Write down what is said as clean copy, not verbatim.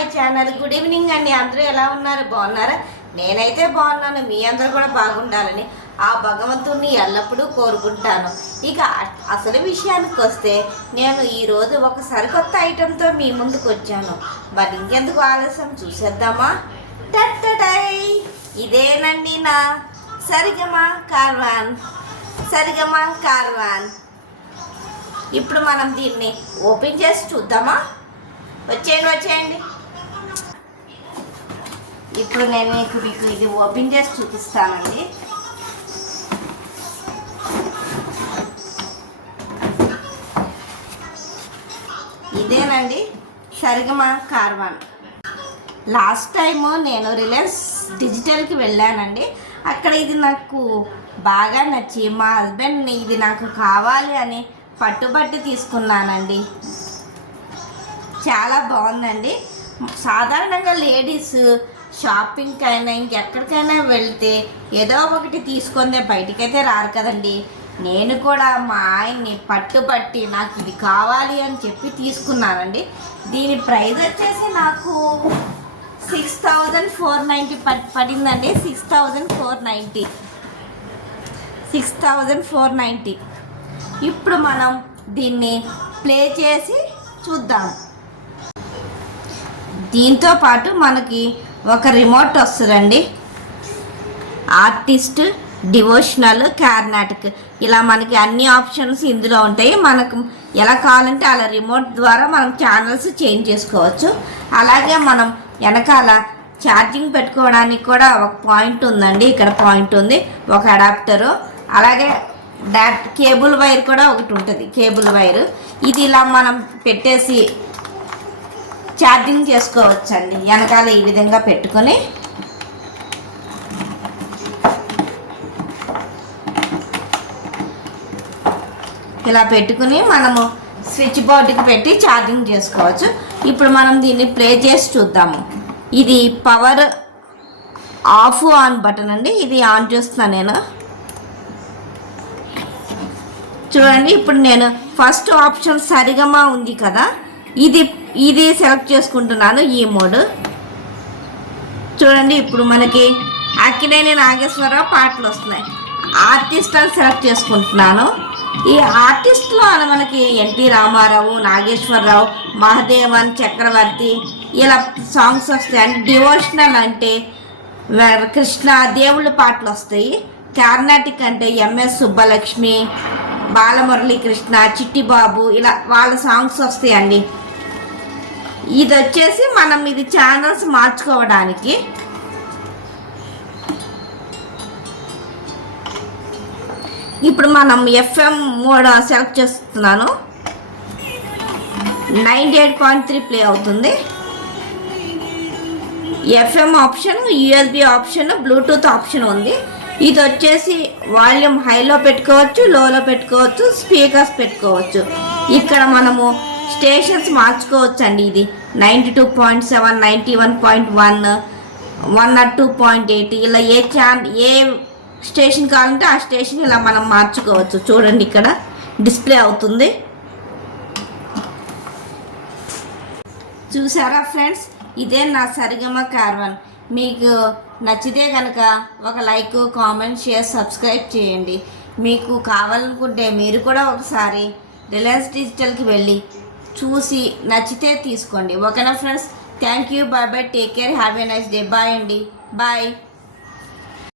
My channel. Good evening అండి. అందరూ ఎలా ఉన్నారు? బాగున్నారా? నేనైతే బాగున్నాను. మీ అందరూ కూడా బాగుండాలని ఆ భగవంతుణ్ణి ఎల్లప్పుడూ కోరుకుంటాను. ఇక అసలు విషయానికి వస్తే నేను ఈరోజు ఒక సరికొత్త ఐటెంతో మీ ముందుకు వచ్చాను. మరి ఇంకెందుకు ఆలస్యం, చూసేద్దామా? టట్టటై, ఇదేనండి నా సరిగమా కార్వాన్. సరిగమా కార్వాన్. ఇప్పుడు మనం దీన్ని ఓపెన్ చేసి చూద్దామా? వచ్చేయండి. ఇప్పుడు నేను మీకు ఇది ఓపెన్ చేసి చూపిస్తానండి. ఇదేనండి సరిగమా కార్వాన్. లాస్ట్ టైము నేను రిలయన్స్ డిజిటల్కి వెళ్ళానండి. అక్కడ ఇది నాకు బాగా నచ్చి మా హస్బెండ్ని ఇది నాకు కావాలి అని పట్టుబట్టి తీసుకున్నానండి. చాలా బాగుందండి. సాధారణంగా లేడీస్ షాపింగ్కి అయినా ఇంకెక్కడికైనా వెళ్తే ఏదో ఒకటి తీసుకుందే బయటికైతే రారు కదండి. నేను కూడా మా ఆయన్ని పట్టుబట్టి నాకు ఇది కావాలి అని చెప్పి తీసుకున్నానండి. దీని ప్రైస్ వచ్చేసి నాకు 6490 పడిందండి. 6490. ఇప్పుడు మనం దీన్ని ప్లే చేసి చూద్దాం. దీంతో పాటు మనకి ఒక రిమోట్ వస్తుందండి. ఆర్టిస్ట్, డివోషనల్, కార్నాటిక్ ఇలా మనకి అన్ని ఆప్షన్స్ ఇందులో ఉంటాయి. మనకు ఎలా కావాలంటే అలా రిమోట్ ద్వారా మనం ఛానల్స్ చేంజ్ చేసుకోవచ్చు. అలాగే మనం వెనకాల ఛార్జింగ్ పెట్టుకోవడానికి కూడా ఒక పాయింట్ ఉందండి. ఇక్కడ పాయింట్ ఉంది, ఒక అడాప్టరు. అలాగే కేబుల్ వైర్ కూడా ఒకటి ఉంటుంది, కేబుల్ వైర్. ఇది ఇలా మనం పెట్టేసి ఛార్జింగ్ చేసుకోవచ్చండి. వెనకాల ఈ విధంగా పెట్టుకొని ఇలా పెట్టుకుని మనము స్విచ్ బోర్డుకి పెట్టి ఛార్జింగ్ చేసుకోవచ్చు. ఇప్పుడు మనం దీన్ని ప్లే చేసి చూద్దాము. ఇది పవర్ ఆఫ్ ఆన్ బటన్ అండి. ఇది ఆన్ చేస్తున్నాను నేను. చూడండి, ఇప్పుడు నేను ఫస్ట్ ఆప్షన్ సరిగమా ఉంది కదా, ఇది సెలెక్ట్ చేసుకుంటున్నాను. ఈ మోడ్ చూడండి. ఇప్పుడు మనకి అక్కినేని నాగేశ్వరరావు పాటలు వస్తున్నాయి. ఆర్టిస్ట్ అని సెలెక్ట్ చేసుకుంటున్నాను. ఈ ఆర్టిస్ట్లో మనకి ఎన్టీ రామారావు, నాగేశ్వరరావు, మహాదేవన్, చక్రవర్తి ఇలా సాంగ్స్ వస్తాయి. అంటే డివోషనల్ అంటే కృష్ణ దేవుళ్ళ పాటలు వస్తాయి. కార్నాటిక్ అంటే ఎంఎస్ సుబ్బలక్ష్మి, బాలమురళీకృష్ణ, చిట్టిబాబు ఇలా వాళ్ళ సాంగ్స్ వస్తాయండి. ఇది వచ్చేసి మనం ఇది ఛానల్స్ మార్చుకోవడానికి. ఇప్పుడు మనం ఎఫ్ఎం మోడ్ సెలెక్ట్ చేస్తున్నాను. 98.3 ప్లే అవుతుంది. FM option, USB option, Bluetooth option ఉంది. ఇది వచ్చేసి వాల్యూమ్ హైలో పెట్టుకోవచ్చు, లోలో పెట్టుకోవచ్చు, స్పీకర్స్ పెట్టుకోవచ్చు. ఇక్కడ మనము స్టేషన్స్ మార్చుకోవచ్చు అండి. ఇది 92.7, 91.1, 102.8 ఇలా ఏ స్టేషన్ కావాలంటే ఆ స్టేషన్ ఇలా మనం మార్చుకోవచ్చు. చూడండి, ఇక్కడ డిస్ప్లే అవుతుంది. చూసారా ఫ్రెండ్స్, ఇదే నా సరిగమా కార్వాన్. మీకు నచ్చితే కనుక ఒక లైక్, కామెంట్, షేర్, సబ్స్క్రైబ్ చేయండి. మీకు కావాలనుకుంటే మీరు కూడా ఒకసారి రిలయన్స్ డిజిటల్కి వెళ్ళి చూసి నచ్చితే తీసుకోండి. ఓకేనా friends? Thank you. Bye. Take care. Have a nice day. Bye అండి. బాయ్.